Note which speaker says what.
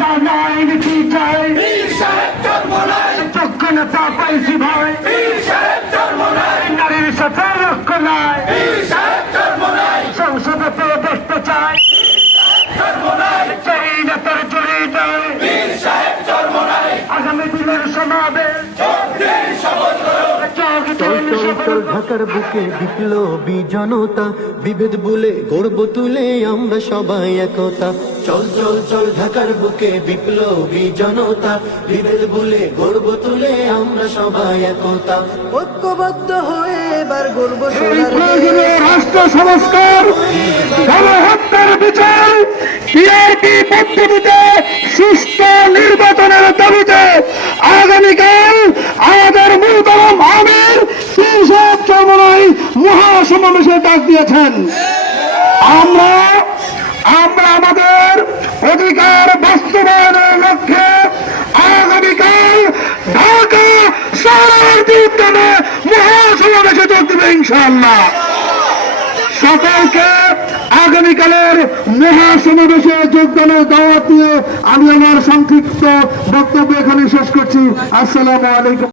Speaker 1: জানাই নীতি চাই যোগ্য নেতা পাইছি ভাই নারীর সাথে লক্ষ্য নাই সংসদে তো দেখতে চাই সেই নেতার জড়ি নাই আগামী দিনের সমাবেশ
Speaker 2: চল চল ঢাকার বুকে বিপ্লবী জনতা বিভেদ বলে গর্ব তুলে আমরা সবাই একতা। চল চল চল ঢাকার বুকে বিপ্লবী জনতা বিভেদ বলে গর্ব তুলে আমরা সবাই একতা। ঐক্যবদ্ধ হয়ে এবার গর্ব
Speaker 1: রাষ্ট্র সংস্কার বিচার মহাসমাবেশের ডাক দিয়েছেন। আমরা আমরা আমাদের অধিকার বাস্তবায়নের লক্ষ্যে আগামীকাল ঢাকা শহরার্থী উদ্যানে মহাসমাবেশে যোগ দেবে ইনশাআল্লাহ। সকলকে আগামীকালের মহাসমাবেশে যোগদানের দাওয়াত দিয়ে আমি আমার সংক্ষিপ্ত বক্তব্য এখানে শেষ করছি। আসসালামু আলাইকুম।